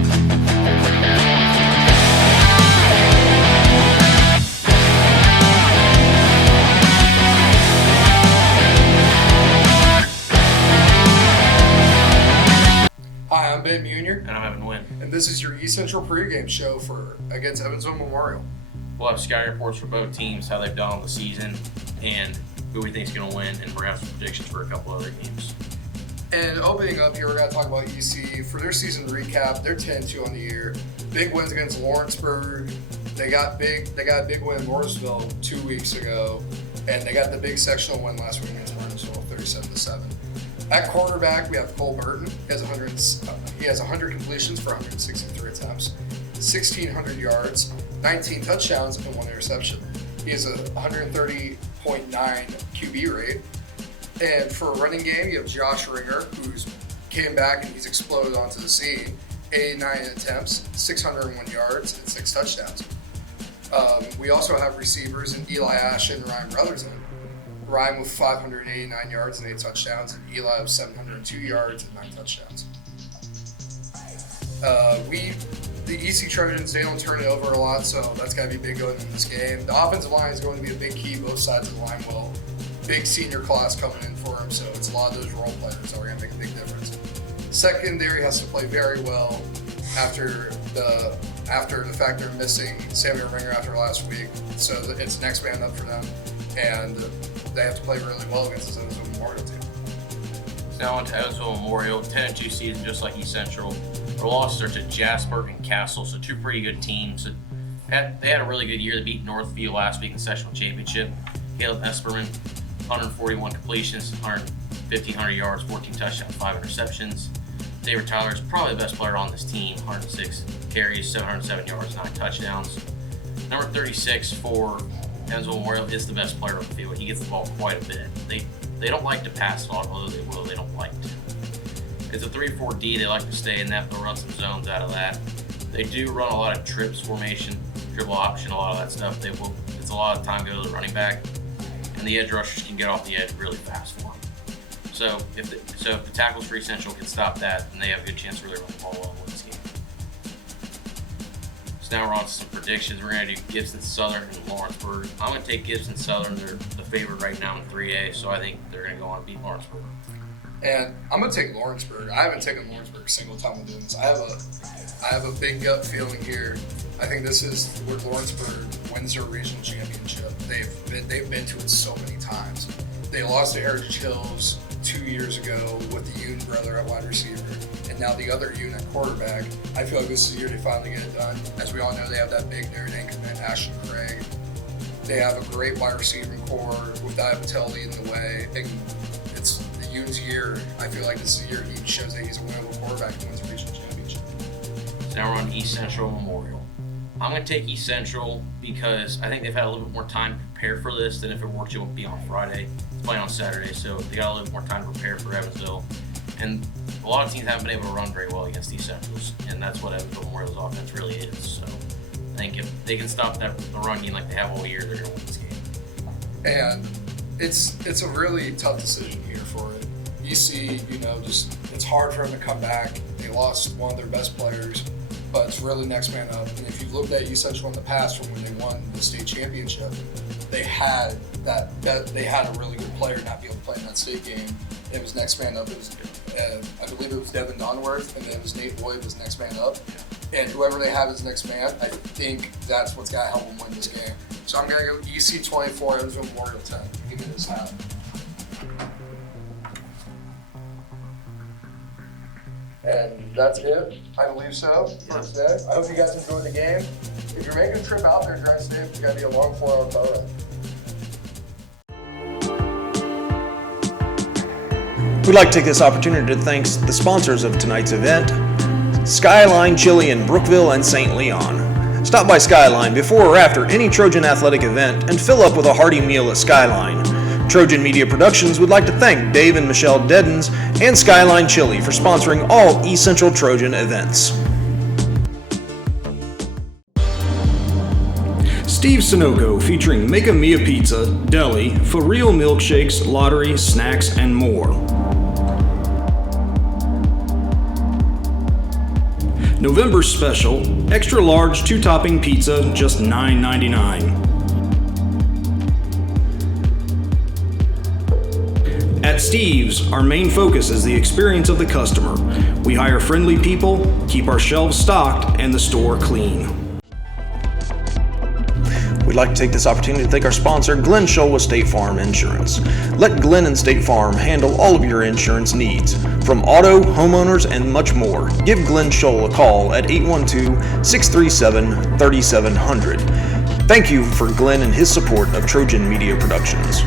Hi, I'm Meunier and I'm Evan Wynn. And this is your EC Central pregame show against Evansville Memorial. We'll have scouting reports for both teams, how they've done on the season, and who we think is going to win, and perhaps some predictions for a couple other games. And opening up here, we're going to talk about EC. For their season recap, they're 10-2 on the year. Big wins against Lawrenceburg. They got a big win in Morrisville 2 weeks ago, and they got the big sectional win last week against Burnsville, 37-7. At quarterback, we have Cole Burton. He has 100 completions for 163 attempts, 1,600 yards, 19 touchdowns, and 1 interception. He has a 130.9 QB rate. And for a running game, you have Josh Ringer, who's came back and he's exploded onto the scene. 89 attempts, 601 yards, and 6 touchdowns. We also have receivers in Eli Ash and Ryan Brotherton. Ryan with 589 yards and 8 touchdowns, and Eli with 702 yards and 9 touchdowns. The EC Trojans, they don't turn it over a lot, so that's got to be big going in this game. The offensive line is going to be a big key, both sides of the line will. Big senior class coming in for him, so it's a lot of those role players that are going to make a big difference. Secondary has to play very well after the fact they're missing Samuel Ringer after last week, so it's next man up for them, and they have to play really well against this Evansville Memorial team. Now on to Evansville Memorial, 10-2 season, just like East Central. Their losses are to Jasper and Castle, so two pretty good teams. They had a really good year. They beat Northview last week in the sectional championship. Caleb Esperman, 141 completions, 1,500 yards, 14 touchdowns, 5 interceptions. Xavier Tyler is probably the best player on this team, 106 carries, 707 yards, 9 touchdowns. Number 36 for Evansville Memorial is the best player on the field. He gets the ball quite a bit. They don't like to pass a lot, although they will. They don't like to. It's a 3-4-D. They like to stay in that. They'll run some zones out of that. They do run a lot of trips formation, dribble option, a lot of that stuff. It's a lot of time go to the running back, and the edge rushers can get off the edge really fast for them. So if the tackles for East Central can stop that, then they have a good chance to really run the ball well in this game. So now we're on to some predictions. We're going to do Gibson Southern and Lawrenceburg. I'm going to take Gibson Southern. They're the favorite right now in 3A, so I think they're going to go on and beat Lawrenceburg. And I'm going to take Lawrenceburg. I haven't taken Lawrenceburg a single time I'm doing this. I have a big gut feeling here. I think this is where Lawrenceburg wins their regional championship. They've been to it so many times. They lost to Heritage Hills 2 years ago with the Yoon brother at wide receiver, and now the other Yoon at quarterback. I feel like this is the year they finally get it done. As we all know, they have that big Notre Dame commit, Ashton Craig. They have a great wide receiving core with Dive Patel leading the way. And it's the Yoon's year. I feel like this is the year he shows that he's a winnable quarterback and wins a regional championship. So now we're on East Central Memorial. I'm going to take East Central because I think they've had a little bit more time to prepare for this than if it worked, it would be on Friday. It's playing on Saturday, so they got a little bit more time to prepare for Evansville. And a lot of teams haven't been able to run very well against East Centrals, and that's what Evansville Memorial's offense really is. So I think if they can stop the run game like they have all year, they're going to win this game. And it's a really tough decision here for it. EC, it's hard for them to come back. They lost one of their best players, but it's really next man up. And if you looked at East Central in the past from when they won the state championship, they had a really good player not be able to play in that state game. It was next man up. It was, I believe it was Devin Donworth, and then it was Nate Boyd was next man up. And whoever they have as next man, I think that's what's got to help them win this game. So I'm going to go EC 24, Evansville Memorial 10. Give me this hat. And that's it. I believe so for today. I hope you guys enjoyed the game. If you're making a trip out there during today, it's got to be a long 4-hour boat ride. We'd like to take this opportunity to thank the sponsors of tonight's event, Skyline Chili in Brookville and St. Leon. Stop by Skyline before or after any Trojan athletic event and fill up with a hearty meal at Skyline. Trojan Media Productions would like to thank Dave and Michelle Deddens and Skyline Chili for sponsoring all East Central Trojan events. Steve Sunoco featuring Make a Mia Pizza, Deli, for real milkshakes, lottery, snacks, and more. November special, extra large 2-topping pizza, just $9.99. At Steve's, our main focus is the experience of the customer. We hire friendly people, keep our shelves stocked, and the store clean. We'd like to take this opportunity to thank our sponsor, Glenn Scholl with State Farm Insurance. Let Glenn and State Farm handle all of your insurance needs, from auto, homeowners, and much more. Give Glenn Scholl a call at 812-637-3700. Thank you for Glenn and his support of Trojan Media Productions.